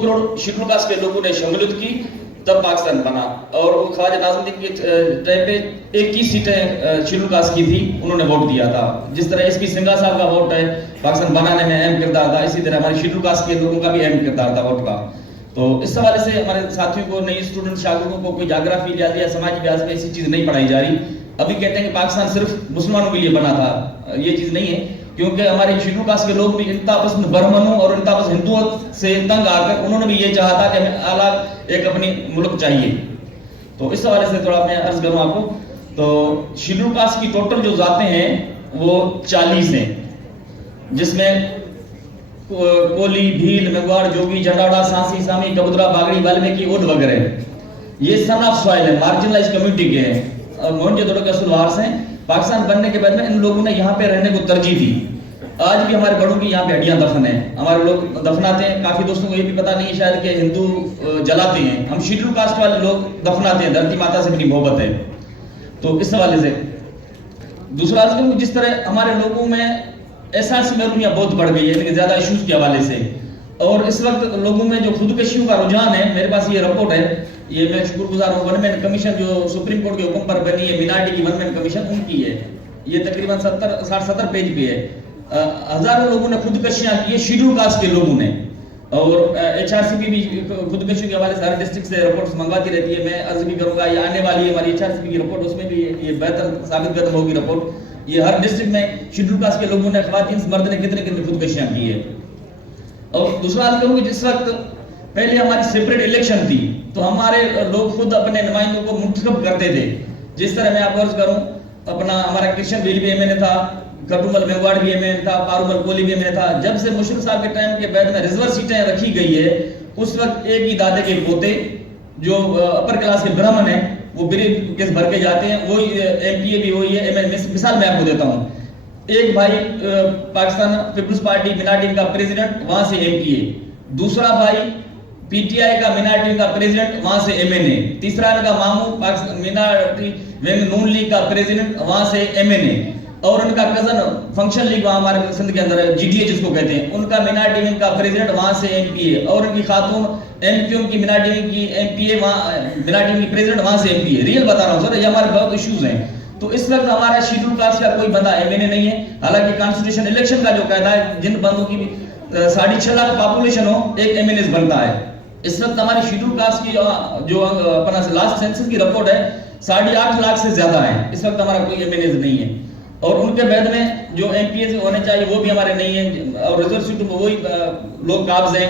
Crore schedule caste के लोगों ने शमूलियत की, तब पाकिस्तान बना। और ख्वाजा नाज़िमुद्दीन के टाइम पे 21 सीटें शेड्यूल कास्ट की थी, उन्होंने वोट दिया था। जिस तरह SP सिंघा साहब का वोट है पाकिस्तान बनाने में अहम किरदार था, इसी तरह हमारे शेड्यूल कास्ट के लोगों का भी अहम किरदार था वोट का। तो इस हवाले से हमारे साथियों को, नई स्टूडेंट शागिर्दों को कोई ज्योग्राफी या समाज व्यास में ऐसी चीज नहीं पढ़ाई जा रही। अभी कहते हैं कि पाकिस्तान सिर्फ मुसलमानों के लिए बना था, ये चीज नहीं है, क्योंकि हमारे शेड्यूल कास्ट के लोग भी इंतहापसंद बर्मनों और इंतहापसंद हिंदुओं से तंग आकर उन्होंने भी ये चाहा था कि हमें अलग एक अपनी मुल्क चाहिए। तो इस हवाले से थोड़ा मैं अर्ज करूँ आपको, तो शेड्यूल कास्ट की टोटल जो जातें हैं वो 40 हैं, जिसमें कोली, भील, मेघवाड़, जोगी, जंडाड़ा, सांसी, सामी, कबूतरा, बागड़ी, वाल्मीकि, ओड वगैरह ये सन ऑफ सॉइल है, मार्जिनलाइज कम्युनिटी के हैं, मोहनजोदड़ो के असूल वारस हैं। पाकिस्तान बनने के बाद में इन लोगों ने यहाँ पे रहने को तरजीह दी। आज भी हमारे बड़ों की यहाँ पे हड्डियां दफन है, हमारे लोग दफनाते हैं। काफी दोस्तों को ये भी पता नहीं है शायद कि हिंदू जलाते हैं, हम शेड्यूल कास्ट वाले लोग दफनाते हैं, धरती माता से अपनी मोहब्बत है। तो इस हवाले से दूसरा जिस तरह हमारे लोगों में एहसास महरूमियाँ बहुत बढ़ गई है, लेकिन ज्यादा इश्यूज के हवाले से, और इस वक्त लोगों में जो खुदकशियों का रुझान है, मेरे पास ये रिपोर्ट है, ये मैं शुक्रगुजार हूँ, वन मैन कमीशन जो सुप्रीम कोर्ट के हुक्म पर बनी है, मिनार्टी की वन मैन कमीशन उनकी है, ये तकरीबन 60-70 पेज पे है। हजारों लोगों ने खुदकशियां की है, शेड्यूल कास्ट के लोगों ने, और HRCP भी खुदकशियों के हवाले से हर डिस्ट्रिक्ट से रिपोर्ट्स मंगवाती रहती है। मैं अर्ज भी करूंगा, ये आने वाली है हमारी HRCP की रिपोर्ट, उसमें भी ये बेहतर साबित कदम होगी रिपोर्ट। ये हर डिस्ट्रिक्ट में शेड्यूल कास्ट के लोगों ने, ख्वातीन मर्द ने कितने कितने खुदकशियां की है। और दूसरा अर्ज करूंगी, जिस वक्त पहले हमारी सेपरेट इलेक्शन थी तो हमारे लोग खुद अपने नुमाइंदों को मुंतखब करते थे। जिस तरह मैं आपको अर्ज करूं, अपना हमारा कृष्ण भील भी MNA था, कटुमल मेघवाड़ भी MNA था, पारुमल कोली भी MNA था। जब से मुशर्रफ साहब के टाइम के बाद में रिजर्व सीटें रखी गई है, उस वक्त एक ही दादे के पोते जो अपर क्लास के ब्राह्मण है वो ब्रीफ केस भर के जाते हैं, वो MPA भी वही है। मिसाल मैं आपको देता हूँ, एक भाई पाकिस्तान पीपल्स पार्टी मिनार्टी का प्रेसिडेंट, वहां से MPA, दूसरा भाई PTI का मिनार्टी का प्रेसिडेंट, वहां से MNA, तीसरा इनका मामू मिनार्टी विंग नून लीग का प्रेसिडेंट, वहां से MNA, और उनका कजन फंक्शन लीग वहां हमारे सिंध के अंदर है, GDA जिसको कहते हैं, उनका मिनार्टी विंग का प्रेसिडेंट, वहां से MPA, और उनकी खातून MQM की मिनार्टी विंग की MPA, वहां मिनार्टी विंग की प्रेसिडेंट, वहां से MPA। रियल बता रहा हूँ सर, ये हमारे बहुत इश्यूज हैं। तो इस वक्त हमारा शेड्यूल कास्ट का कोई बंदा MNA नहीं है। हालांकि कॉन्स्टिट्यूशन इलेक्शन का जो कहता है जिन बंदों की 6.5 लाख पॉपुलेशन हो, एक MNA बनता है। इस वक्त हमारी शेड्यूल कास्ट की जो अपना लास्ट सेंसस की रिपोर्ट है 8.5 लाख से ज्यादा है। इस वक्त हमारा कोई MNA नहीं है, और उनके बाद में जो MPA होने चाहिए वो भी हमारे नहीं है, और रिजर्व सीट में वही लोग काब्ज हैं।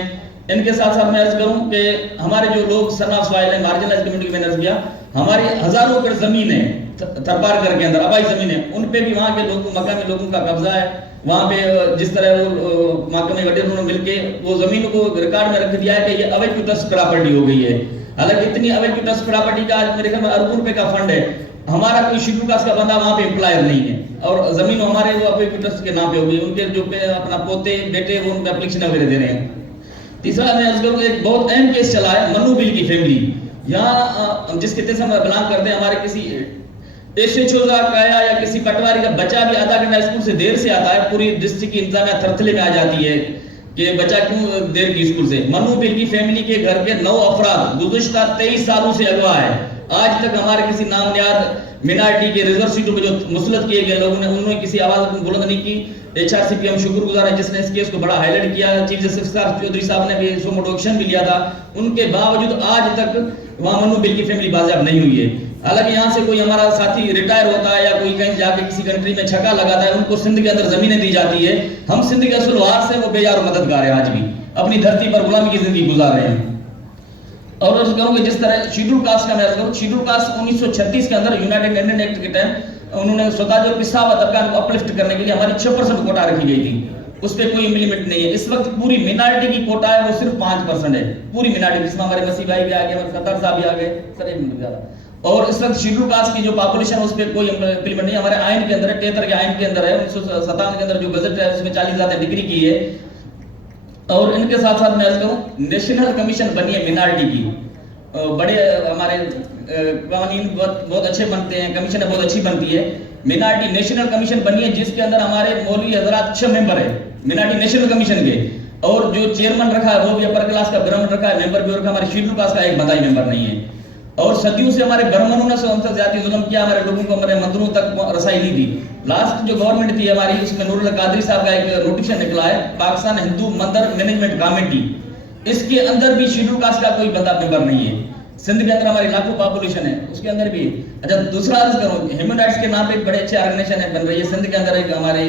इनके साथ साथ मैं अर्ज करूं कि हमारे जो लोग सन ऑफ सॉइल है, मार्जिनलाइज्ड कम्युनिटी में अर्ज किया, हमारी हजारों एकड़ जमीन है थरपारकर के अंदर, आबाई जमीन है, उन पे भी वहां के लोगों, मकामी लोगों का कब्जा है। वहां पे जिस तरह वो महकमे वडेर उन्होंने मिलके वो जमीन को रिकॉर्ड में रख दिया है कि ये अवैध ट्रस्ट प्रॉपर्टी हो गई है। हालांकि इतनी अवैध ट्रस्ट प्रॉपर्टी का आज मेरे ख्याल में अरबों रुपए का फंड है, हमारा कोई शेड्यूल कास्ट का बंदा वहां पे एम्प्लॉयर नहीं है, और जमीन हमारे वो अवैध ट्रस्ट के नाम पे हो गई, उनके जो अपना पोते बेटे वो उनका एप्लीकेशन वगैरह दे रहे हैं। तीसरा मैं एक बहुत अहम केस चला है, मन्नू बिल की फैमिली, यहाँ जिस खिते से हम बिलोंग करते हैं, हमारे किसी एशेचोजा काया या किसी पटवारी का बच्चा भी आधा घंटा स्कूल से देर से आता है, पूरी डिस्ट्रिक्ट की इंतजामिया थरथले में आ जाती है कि बच्चा क्यों देर की स्कूल से। मन्नू बिल की फैमिली के घर के 9 अफराद गुज़िश्ता 23 सालों से अगवा है। आज तक हमारे किसी नामनियाद मिनार्टी के रिजर्व सीटों पे जो मुसलत किए गए लोगों ने, उन्होंने किसी आवाज बुलंद नहीं की। HRCP हम शुक्रगुजार है जिसने इस केस को बड़ा हाईलाइट किया। चीफ जस्टिस चौधरी साहब ने भी सो मोटो एक्शन भी लिया था, उनके बावजूद आज तक वहां मन्नू बिल की फैमिली बाजियाब नहीं हुई है। हालांकि यहाँ से कोई हमारा साथी रिटायर होता है या कोई कहीं जाके किसी कंट्री में छक्का लगाता है, उनको सिंध के अंदर जमीनें दी जाती है। हम सिंध के असूल वारस हैं, वो बेयार मददगार है, आज भी अपनी धरती पर गुलामी की जिंदगी गुजार रहे हैं। और अर्ज करूं कि जिस तरह शेड्यूल कास्ट का मैं अर्ज करूं, शेड्यूल कास्ट 1936 के अंदर यूनाइटेड नेशन एक्ट के टाइम उन्होंने स्वतः जो पिछड़ा तबका को अपलिफ्ट करने के लिए हमारी 6% कोटा रखी गई थी, उस पर कोई लिमिट नहीं है। इस वक्त पूरी मिनारिटी की कोटा है वो सिर्फ 5% है, पूरी मिनारिटी, जिसमें हमारे मसीह भाई भी आ गए, हमारे सत्तार साहब भी आ गए सर, एक मिनट ज्यादा। और इस वक्त शेड्यूल कास्ट की जो पॉपुलेशन उस पर कोई इंप्लीमेंट नहीं। हमारे आइन के अंदर 73 के आइन के अंदर है, 1957 के अंदर जो गजट है उसमें 40,000 डिग्री की है। और इनके साथ साथ मैं अर्ज करूं, नेशनल कमीशन बनी है मिनारिटी की, बड़े हमारे कानून बहुत अच्छे बनते हैं, कमीशन बहुत अच्छी बनती है। मिनारिटी नेशनल कमीशन बनी है जिसके अंदर हमारे मौलवी हजरात 6 मेंबर है मिनारिटी नेशनल कमीशन के। اور جو چیئرمین رکھا ہے وہ بھی اپر کلاس کا برہمن رکھا ہے, ممبر بھی رکھا, ہمارے شیڈول کاسٹ کا ایک بندہ ممبر نہیں ہے. اور صدیوں سے ہمارے برہمنوں نے ہم سے زیادتی ظلم کیا, ہمارے لوگوں کو ہمارے مندروں تک رسائی نہیں دی. لاسٹ جو گورنمنٹ تھی ہماری, اس میں نور القادری صاحب کا ایک نوٹیشن نکلا ہے, پاکستان ہندو مندر مینجمنٹ کمیٹی, اس کے اندر بھی شیڈول کاسٹ کا کوئی بندہ ممبر نہیں ہے. سندھ کے اندر ہماری لاکھوں پاپولیشن ہے, اس کے اندر بھی. اچھا دوسرا عرض کروں, ہیومن رائٹس کے نام پہ ایک بڑے اچھے آرگنائزیشن بن رہی ہے سندھ کے اندر. ایک ہمارے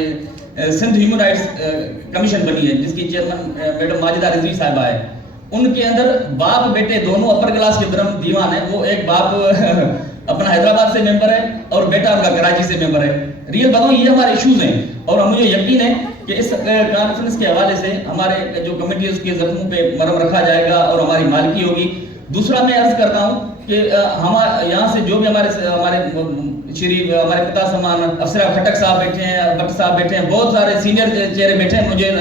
سندھ ہیومن رائٹس کمیشن بنی ہے جس کی چیئرمین میڈم ماجدہ رضوی صاحبہ ہے. ان کے اندر باپ بیٹے دونوں اپر کلاس کے برہم دیوان ہیں. وہ ایک باپ اپنا حیدرآباد سے ممبر ہے اور بیٹا ان کا کراچی سے ممبر ہے. ریئل بتاؤں یہ ہمارے ایشوز ہیں, اور مجھے یقین ہے کہ اس کانفرنس کے حوالے سے ہمارے جو کمیٹی اس کے زخموں پہ مرہم رکھا جائے گا اور ہماری مالکی ہوگی. دوسرا میں عرض کرتا ہوں کہ یہاں سے جو بھی ہمارے شری ہمارے پتا سمان افسرہ کھٹک صاحب بیٹھے ہیں, بٹ صاحب بیٹھے ہیں, بہت سارے سینئر چہرے بیٹھے ہیں. مجھے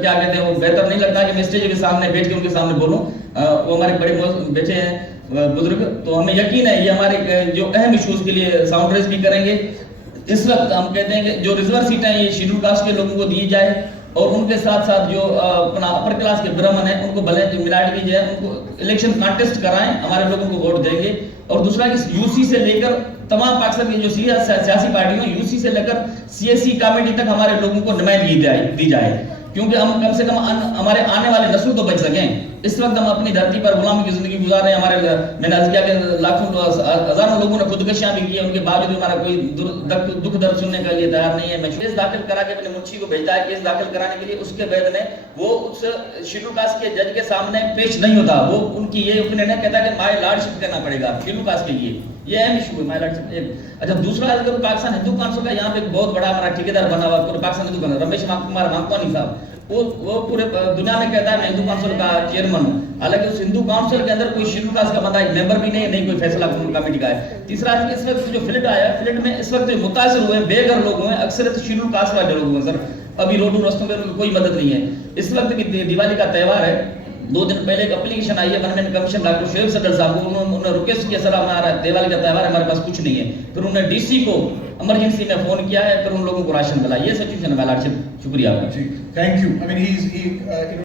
کیا کہتے ہیں وہ بہتر نہیں لگتا کہ میں اسٹیج کے سامنے بیٹھ کے ان کے سامنے بولوں. وہ ہمارے بڑے بیٹھے ہیں بزرگ, تو ہمیں یقین ہے یہ ہمارے جو اہم ایشوز کے لیے ساؤنڈ ریز بھی کریں گے. اس وقت ہم کہتے ہیں کہ جو ریزرو سیٹیں یہ شیڈول کاسٹ کے لوگوں کو دی جائے, اور ان کے ساتھ ساتھ جو اپنا اپر کلاس کے برہمن ہیں ان کو بھلے ملاٹ کی جائے, ان کو الیکشن کانٹیسٹ کرائیں, ہمارے لوگوں کو ووٹ دیں گے. اور دوسرا کہ یو سی سے لے کر تمام پاکستان کی جو سیاسی پارٹیوں ہیں, یو سی سے لے کر سی ایس سی کمیٹی تک ہمارے لوگوں کو نمائندگی دی جائے, کیونکہ ہم کم سے کم ہمارے آنے والے نسل تو بچ سکیں. اس وقت ہم اپنی دھرتی پر غلامی کی زندگی گزار رہے ہیں. ہمارے میں نے عرض کیا کہ لاکھوں ہزاروں لوگوں نے خودکشیاں بھی کی, ان کے باوجود ہمارا کوئی دکھ درد سننے کے لیے تیار نہیں ہے. میں کیس داخل کرا کے اپنے منشی کو بھیجتا ہے کیس داخل کرانے کے لیے, اس کے بعد میں وہ اس شیڈول کاسٹ کے جج کے سامنے پیش نہیں ہوتا. وہ ان کی یہ اوپینین ہے, کہتا ہے کہ مائی لارڈ شپ کرنا پڑے گا شیڈول کاسٹ کے لیے. یہ اہم ایشو ہے مائی لارڈ شپ. اچھا دوسرا اگر پاکستان ہندو کونسل کا یہاں پہ ایک بہت بڑا ہمارا ٹھیکیدار بنا ہوا پورے پاکستان ہندو کونسل, رمیش کمار مانکوانی صاحب, وہ پورے دنیا میں کہتا ہے میں ہندو کونسل کا چیئرمین ہوں. حالانکہ اس ہندو کونسل کے اندر کوئی شیڈول کاسٹ کا بندہ ایک ممبر بھی نہیں ہے, نہیں کوئی فیصلہ کمیٹی کا ہے. تیسرا اس وقت جو فلٹ آیا, فلٹ میں اس وقت متاثر ہوئے بے گھر لوگ ہوئے, اکثریت شیڈول کاسٹ والے لوگ ہوئے. سر ابھی روڈوں رستوں میں کوئی مدد نہیں ہے. اس وقت کی دیوالی کا تہوار ہے, 2 دن پہلے ایک اپلیکیشن آئی ہے ون کمیشن ڈاکٹر شعیب صدر صاحب کو, انہوں نے ریکویسٹ کیا سر ہمارا دیوالی کا تہوار ہے, ہمارے پاس کچھ نہیں ہے. پھر انہوں نے ڈی سی کو ایمرجنسی میں فون کیا ہے, پھر ان لوگوں کو راشن ملا. یہ سچویشن ہے. شکریہ آپ کا. Thank you.